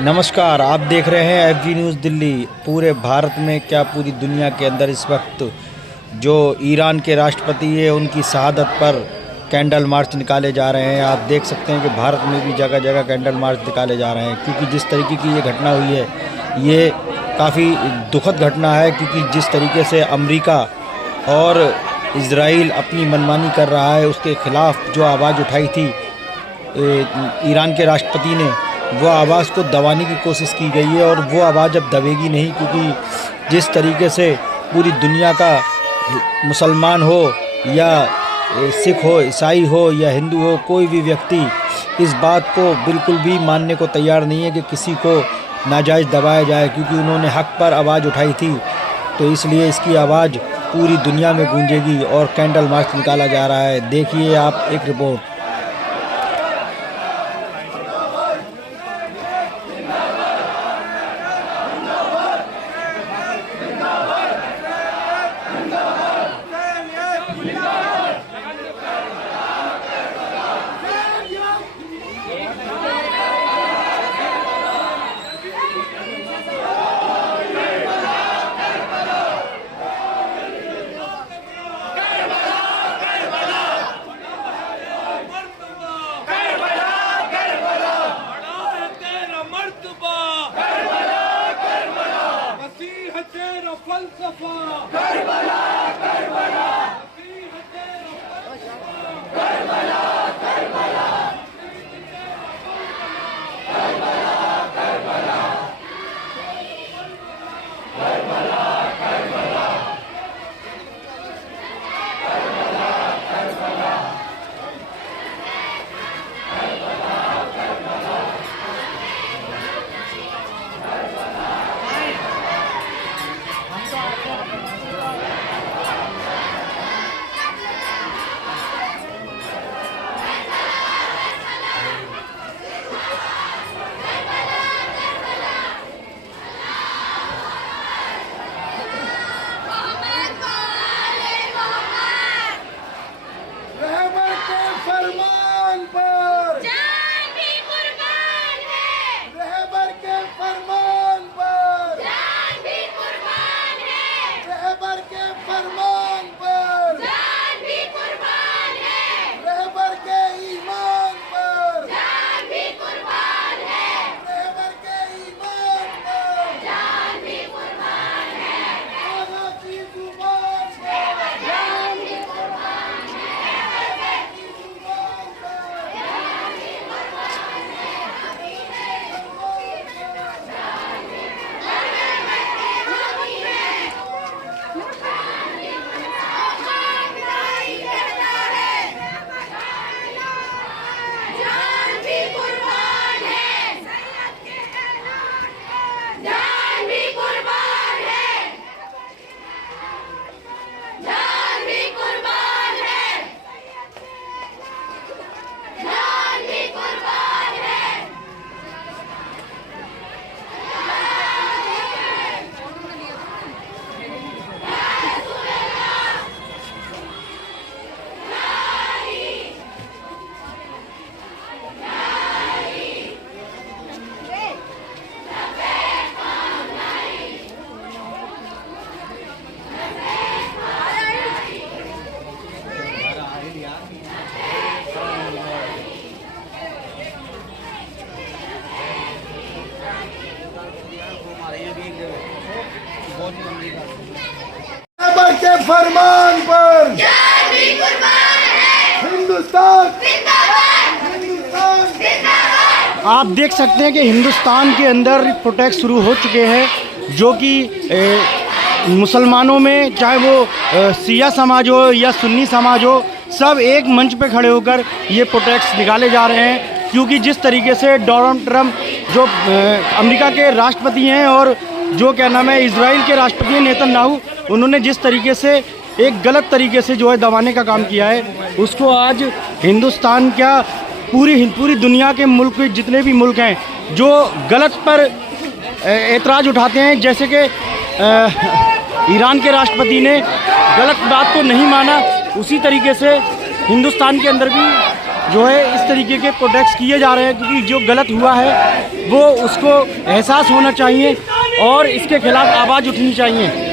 नमस्कार, आप देख रहे हैं एफजी न्यूज़ दिल्ली। पूरे भारत में क्या पूरी दुनिया के अंदर इस वक्त जो ईरान के राष्ट्रपति है उनकी शहादत पर कैंडल मार्च निकाले जा रहे हैं। आप देख सकते हैं कि भारत में भी जगह जगह कैंडल मार्च निकाले जा रहे हैं, क्योंकि जिस तरीके की ये घटना हुई है ये काफ़ी दुखद घटना है। क्योंकि जिस तरीके से अमेरिका और इजराइल अपनी मनमानी कर रहा है, उसके ख़िलाफ़ जो आवाज़ उठाई थी ईरान के राष्ट्रपति ने, वो आवाज़ को दबाने की कोशिश की गई है और वो आवाज़ अब दबेगी नहीं। क्योंकि जिस तरीके से पूरी दुनिया का मुसलमान हो या सिख हो, ईसाई हो या हिंदू हो, कोई भी व्यक्ति इस बात को बिल्कुल भी मानने को तैयार नहीं है कि किसी को नाजायज़ दबाया जाए। क्योंकि उन्होंने हक़ पर आवाज़ उठाई थी, तो इसलिए इसकी आवाज़ पूरी दुनिया में गूंजेगी और कैंडल मार्च निकाला जा रहा है। देखिए आप एक रिपोर्ट। के फरमान पर हिंदुस्तान आप देख सकते हैं कि हिंदुस्तान के अंदर प्रोटेस्ट शुरू हो चुके हैं, जो कि मुसलमानों में चाहे वो शिया समाज हो या सुन्नी समाज हो, सब एक मंच पे खड़े होकर ये प्रोटेस्ट निकाले जा रहे हैं। क्योंकि जिस तरीके से डोनाल्ड ट्रंप जो अमेरिका के राष्ट्रपति हैं और जो क्या नाम है इजराइल के राष्ट्रपति हैं नेतन्याहू, उन्होंने जिस तरीके से एक गलत तरीके से जो है दबाने का काम किया है, उसको आज हिंदुस्तान क्या पूरी दुनिया के मुल्क, जितने भी मुल्क हैं जो गलत पर एतराज़ उठाते हैं, जैसे कि ईरान के राष्ट्रपति ने गलत बात को नहीं माना, उसी तरीके से हिंदुस्तान के अंदर भी जो है इस तरीके के प्रोटेस्ट किए जा रहे हैं, क्योंकि जो गलत हुआ है वो उसको एहसास होना चाहिए और इसके खिलाफ आवाज़ उठनी चाहिए।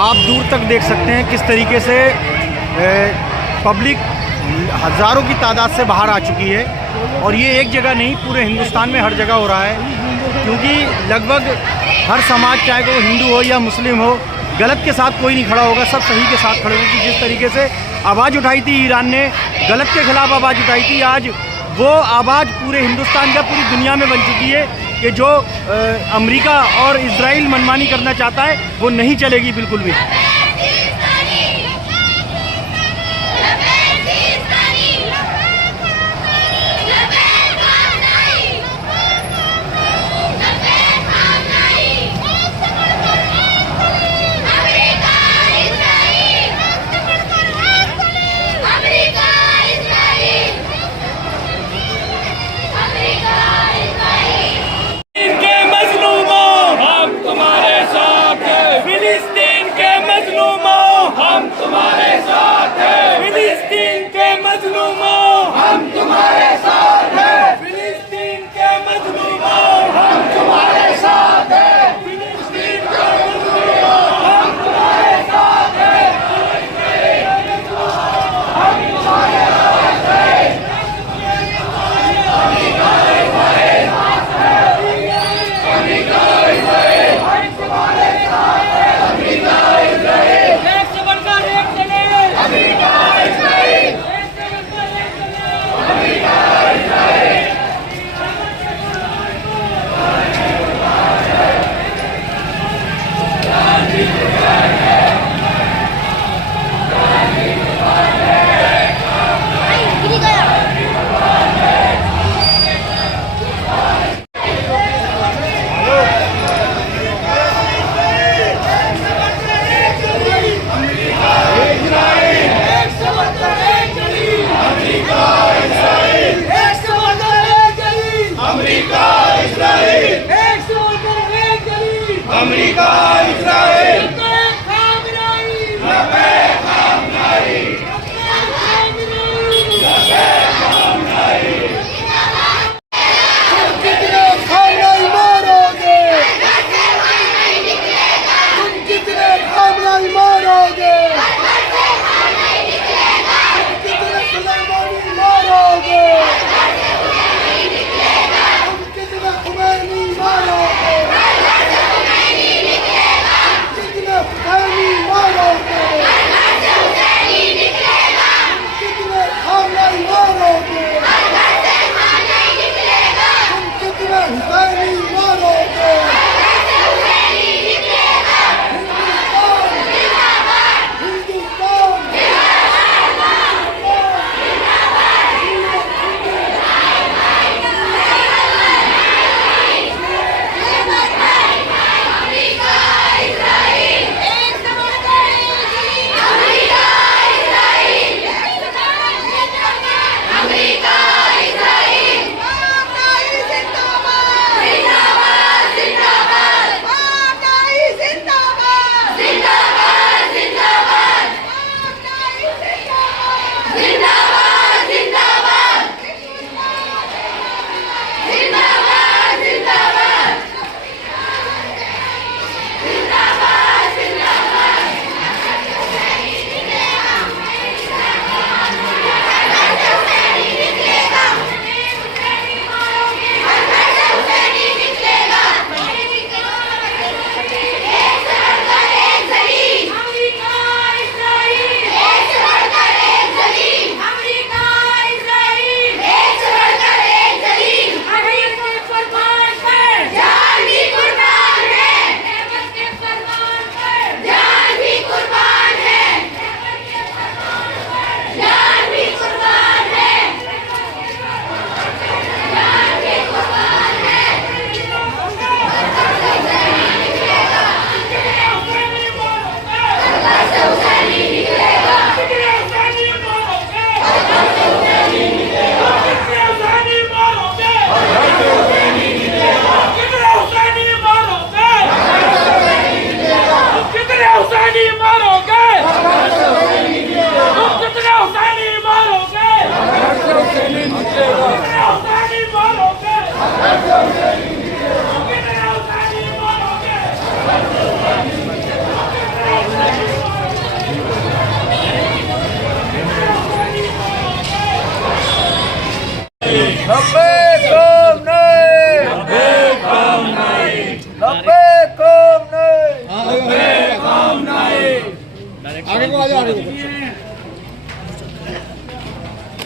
आप दूर तक देख सकते हैं किस तरीके से पब्लिक हज़ारों की तादाद से बाहर आ चुकी है, और ये एक जगह नहीं, पूरे हिंदुस्तान में हर जगह हो रहा है, क्योंकि लगभग हर समाज, चाहे वो हिंदू हो या मुस्लिम हो, गलत के साथ कोई नहीं खड़ा होगा, सब सही के साथ खड़े होंगे। जिस तरीके से आवाज़ उठाई थी ईरान ने, गलत के खिलाफ आवाज़ उठाई थी, आज वो आवाज़ पूरे हिंदुस्तान का, पूरी दुनिया में बन चुकी है कि जो अमेरिका और इजराइल मनमानी करना चाहता है वो नहीं चलेगी बिल्कुल भी।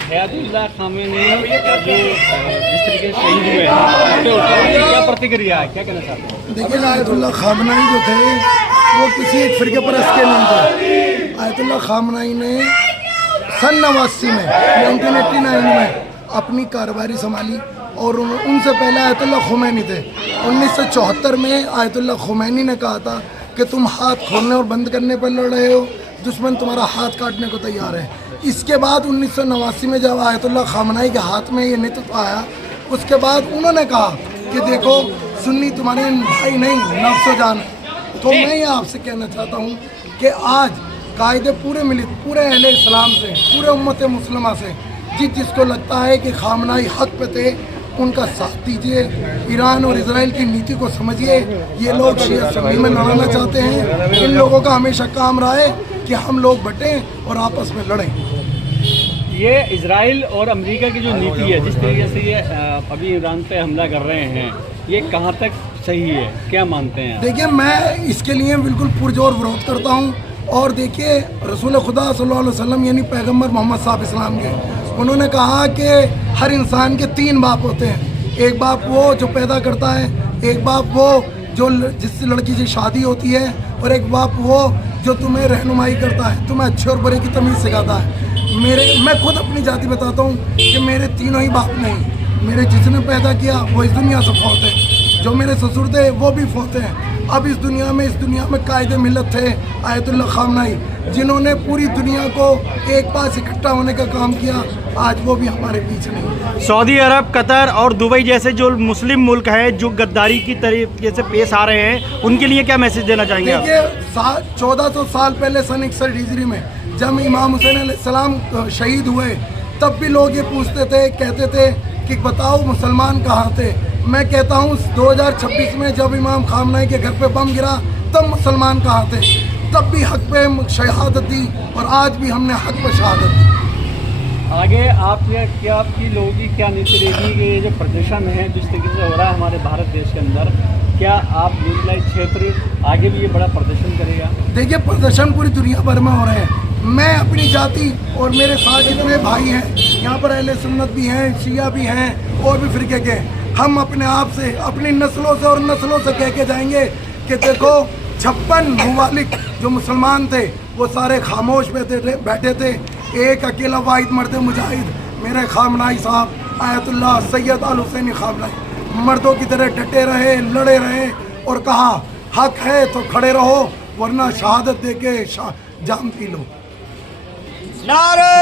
हयातुल्लाह खामेनी जो जिस तरीके से शहीद हुए हैं, क्या प्रतिक्रिया है, क्या कहना चाहते हैं? देखिए, आयतुल्लाह खामनाई जो थे वो किसी एक फिरके परस्त के नहीं थे। आयतुल्लाह खामनाई ने सन 89 में 1989 में अपनी कारोबारी संभाली और उनसे पहले आयतुल्लाह खुमैनी थे। 1974 में आयतुल्लाह खुमैनी ने कहा था कि तुम हाथ खोलने और बंद करने पर लड़ रहे हो, दुश्मन तुम्हारा हाथ काटने को तैयार है। इसके बाद 1989 में जब आयतुल्लाह खामनाई के हाथ में ये नेतृत्व आया, उसके बाद उन्होंने कहा कि देखो, सुन्नी तुम्हारे भाई नहीं, नफ्स जान है। तो मैं ये आपसे कहना चाहता हूँ कि आज कायदे पूरे मिलित, पूरे अहले इस्लाम से, पूरे उम्मत मुस्लिमा से जिसको लगता है कि खामनाई हक पे थे, उनका साथ दीजिए। ईरान और इजराइल की नीति को समझिए। ये लोग शिया सुन्नी में लड़ाना चाहते हैं। इन लोगों का हमेशा काम रहा है कि हम लोग बटें और आपस में लड़ें। ये इजराइल और अमेरिका की जो नीति है, जिस तरीके से ये अभी ईरान पे हमला कर रहे हैं, ये कहाँ तक सही है, क्या मानते हैं? देखिए, मैं इसके लिए बिल्कुल पुरजोर विरोध करता हूँ। और देखिए, रसूल खुदा सल्लल्लाहु अलैहि वसल्लम यानी पैगम्बर मोहम्मद साहब इस्लाम के, उन्होंने कहा कि हर इंसान के 3 बाप होते हैं। एक बाप वो जो पैदा करता है, एक बाप वो जो जिस लड़की से शादी होती है, और एक बाप वो जो तुम्हें रहनुमाई करता है, तुम्हें अच्छे और बुरे की तमीज़ सिखाता है। मैं खुद अपनी जाति बताता हूँ कि मेरे तीनों ही बाप नहीं। मेरे जिसने पैदा किया वो इस दुनिया से फौत है, जो मेरे ससुर थे वो भी फौत हैं। अब इस दुनिया में कायदे मिलत थे आयतुल्लाह खामनाई, जिन्होंने पूरी दुनिया को एक पास इकट्ठा होने का काम किया, आज वो भी हमारे बीच नहीं। सऊदी अरब, कतर और दुबई जैसे जो मुस्लिम मुल्क है जो गद्दारी की तरीके से पेश आ रहे हैं, उनके लिए क्या मैसेज देना चाहेंगे आप? देखिए, 1400 साल पहले सन 61 हिजरी में जब इमाम हुसैन अलैहिस्सलाम शहीद हुए, तब भी लोग ये पूछते थे, कहते थे कि बताओ मुसलमान कहाँ थे। मैं कहता हूँ 2026 में जब इमाम खामनाई के घर पे बम गिरा, तब मुसलमान कहाँ थे? तब भी हक पे शहादत दी और आज भी हमने हक पे शहादत दी। आगे आपकी लोगों की क्या नीति रहेगी कि ये जो प्रदर्शन है जिस तरीके से हो रहा है हमारे भारत देश के अंदर, क्या आप न्यूट्रलाइज क्षेत्र आगे भी ये बड़ा प्रदर्शन करेगा? देखिए, प्रदर्शन पूरी दुनिया भर में हो रहे हैं। मैं अपनी जाति और मेरे साथ जितने भाई हैं, यहाँ पर अहले सुन्नत भी हैं, शिया भी हैं और भी फिरके के, हम अपने आप से, अपनी नस्लों से और नस्लों से कह के जाएंगे कि देखो, 56 ममालिक जो मुसलमान थे वो सारे खामोश बैठे थे। एक अकेला वाहिद मर्द मुजाहिद मेरे खामनाई साहब आयतुल्लाह सैयद अल हुसैनी खामनाई मर्दों की तरह डटे रहे, लड़े रहे और कहा हक है तो खड़े रहो, वरना शहादत दे के जाम पी लो। नारे